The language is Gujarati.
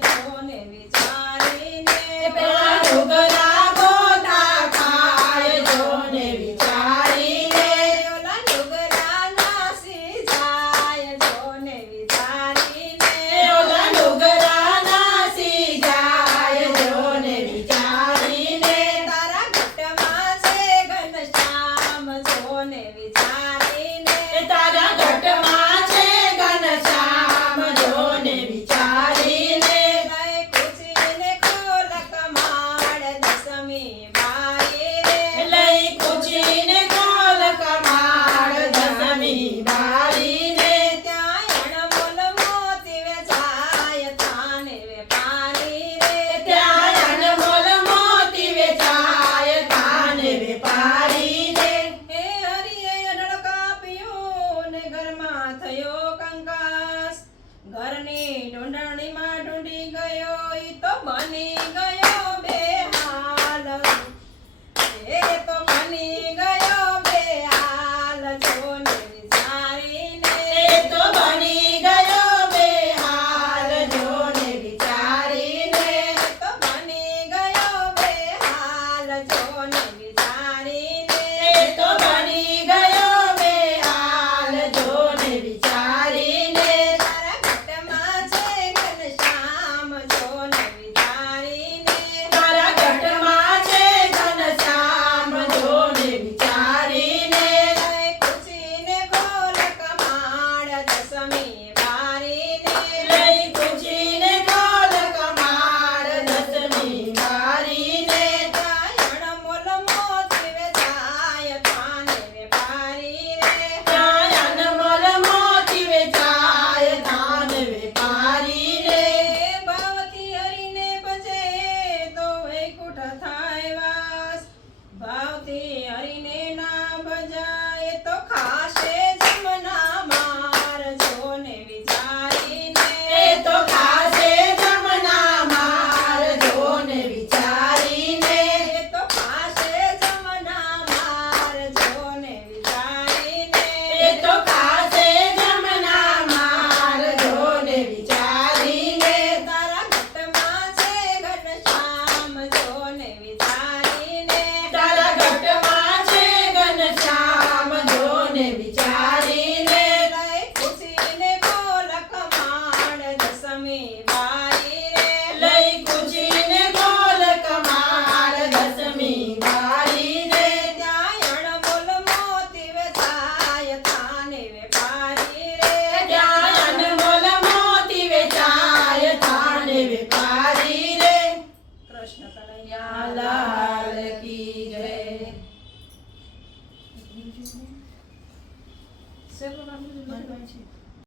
Beijo. કોઈ તો બને 这是美女